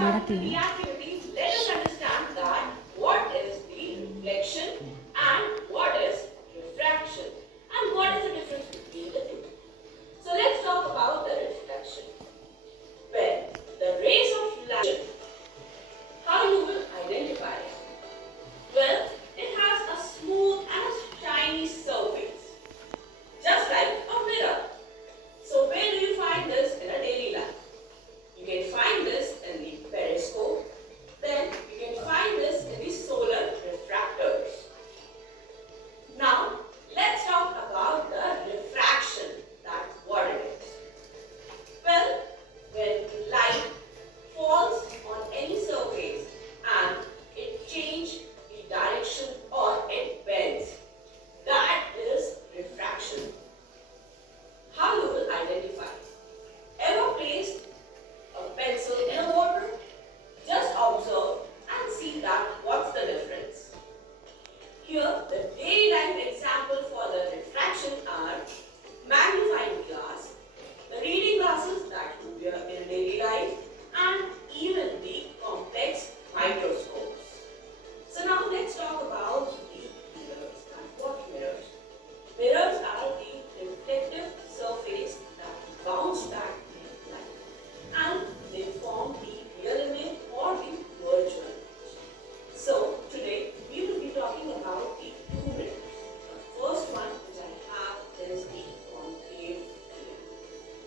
start with the activity, let us understand that what is the reflection and what is refraction and what is the difference between the two. So let's talk about the reflection. When the rays of light, how you will identify it? Well, it has a smooth and a shiny surface, just like a mirror. So where do you find this in a daily life? You can find this in the periscope. Then you can find this in the solar refractors. Now, let's talk about the refraction, that's what it is. Well, when light falls on any surface and it changes the direction or it bends, that is refraction. How you will identify? Ever placed a pencil in a water? Just observe and see that what's the difference. Here, the daily life example for the refraction are magnifying glass, the reading glasses that you wear in daily life, and even the complex microscopes. So now let's talk about the mirrors. And what mirrors? Mirrors are the reflective surface that bounce back light, and they form the real image or the virtual image. So today we will be talking about the two mirrors. The first one which I have is the concave mirror.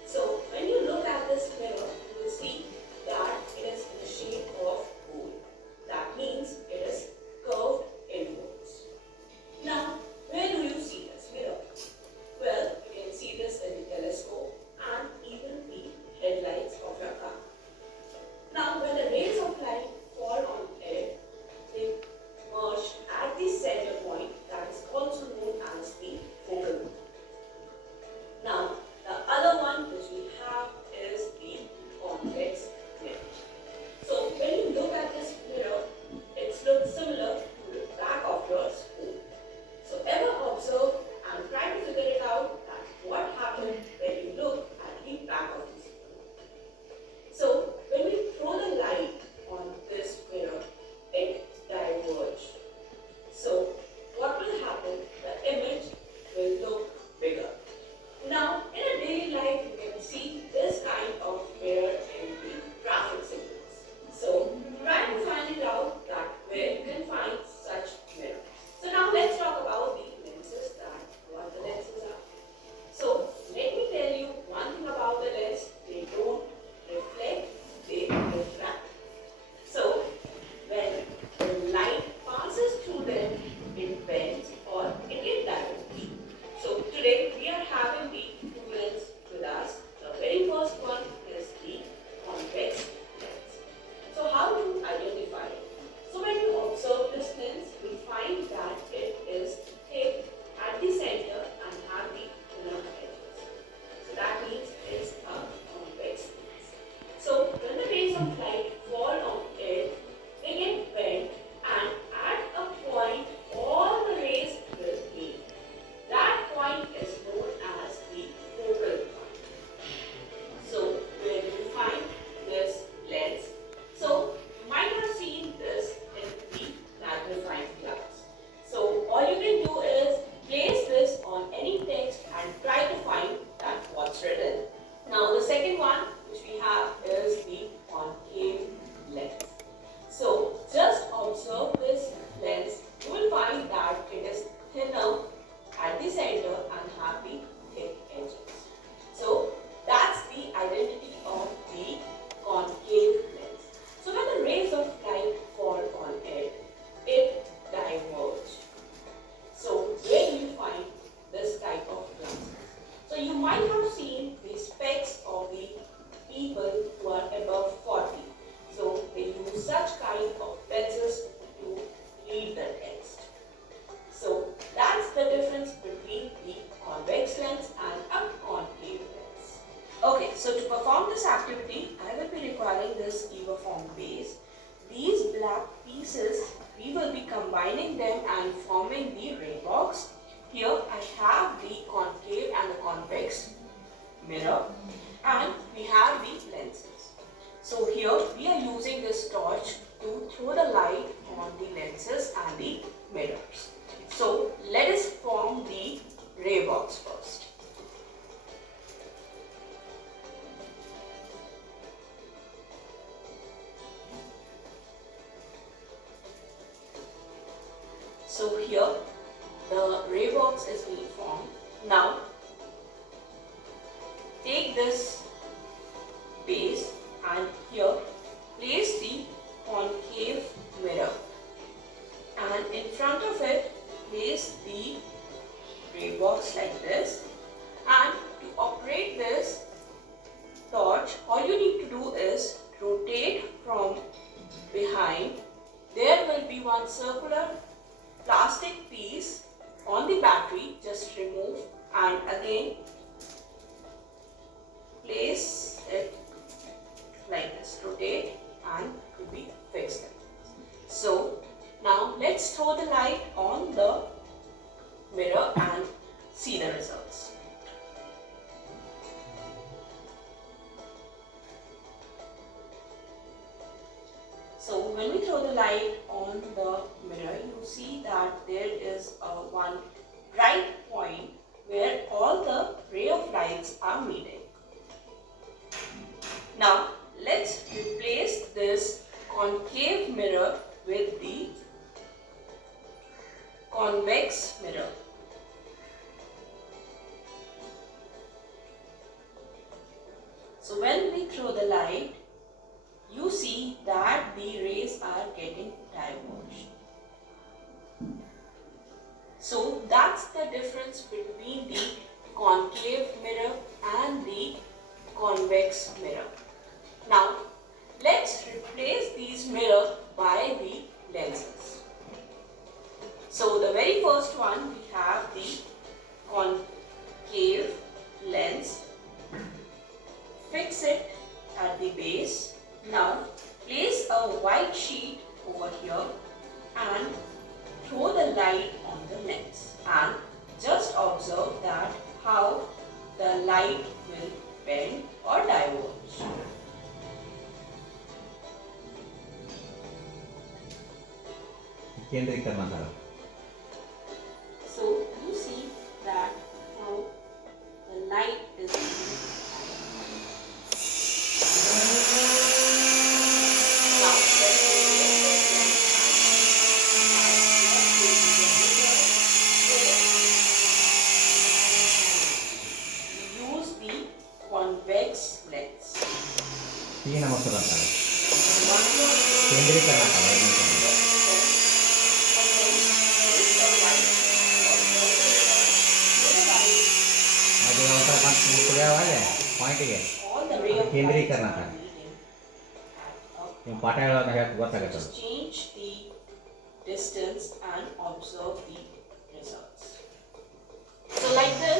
So when you look at this mirror, you will see that it is in the shape of bowl. That means it is curved inwards. Now, where do you see this mirror? Well, you can see this in the telescope and even the headlights of your car. Now, when the rays of light fall on it, they merge at the center point, that is also known as the focal point. Now, the other one which we have is the convex mirror. So, when you look at this mirror, it looks similar to the back of your spoon. So, ever observe and try to figure it out that what happens when you look at the back of the spoon. So, when we throw the light on this mirror, it diverges. So, what will happen? The image will look bigger. Now, in a daily life, you can see this kind of mirror in the traffic signals. So, try to find it out that where you can find such mirror. So, now let's talk about the lenses, that what the lenses are. So, let me tell you one thing about the lens. They don't reflect, they refract. So, when the light passes through them, it bends or it diverges. So, today we are having the two lenses with us. The very first one is the convex lens. So, how to identify it? So, when you observe this lens, you find that it is thick at the center and have the thinner edges. So, that means it's a convex lens. So, when the rays of light fall on it, they get bent, and at a point, all the rays will meet. That point is known as the focal point. So, where do you find this lens? So, you might have seen this in the magnifying glass. So, all you can do is place this on any text and try to find that what's written. Now, the second one which we have is the concave lens. So, just observe this lens. You will find that it is thinner at the center and have the thick edges. So, that's the identity of the concave lens. So, when the rays of light fall on it, it diverges. So, where do you find this type of glasses? So, you might have seen the specs of the people who are above 40. So, they use such kind of lenses to read the text. So, that's the difference between the convex lens and a concave lens. Okay, so to perform this activity, I will be requiring this Eva form base. These black pieces, we will be combining them and forming the ray box. Here I have the concave and the convex mirror, and we have the lenses. So here we are using this torch to throw the light on the lenses and the mirrors. So let us form the ray box first. So here the ray box is being formed. Now take this base and here place the concave mirror, and in front of it place the ray box like this. And to operate this torch, all you need to do is rotate from behind. There will be one circular plastic piece on the battery. Just remove and again place it like this, rotate, and to be fixed. So now let's throw the light on the mirror and see the results. So when we throw the light on the mirror, you see that there is one bright point where all the ray of lights are meeting. Now let's replace this concave mirror with the convex mirror. So when we throw the light, you see that the rays are getting diverged. So that's the difference between the concave mirror and the convex mirror. Now let's replace these mirrors by the lenses. So the very first one, we have the concave lens. Fix it at the base. Now place a white sheet over here and throw the light on the lens, and just observe that how the light will bend or diverge. So you see that how the light is convex lens. Ini nama surat केंद्रीकरण केंद्रीकरण change the distance and observe the results. So like this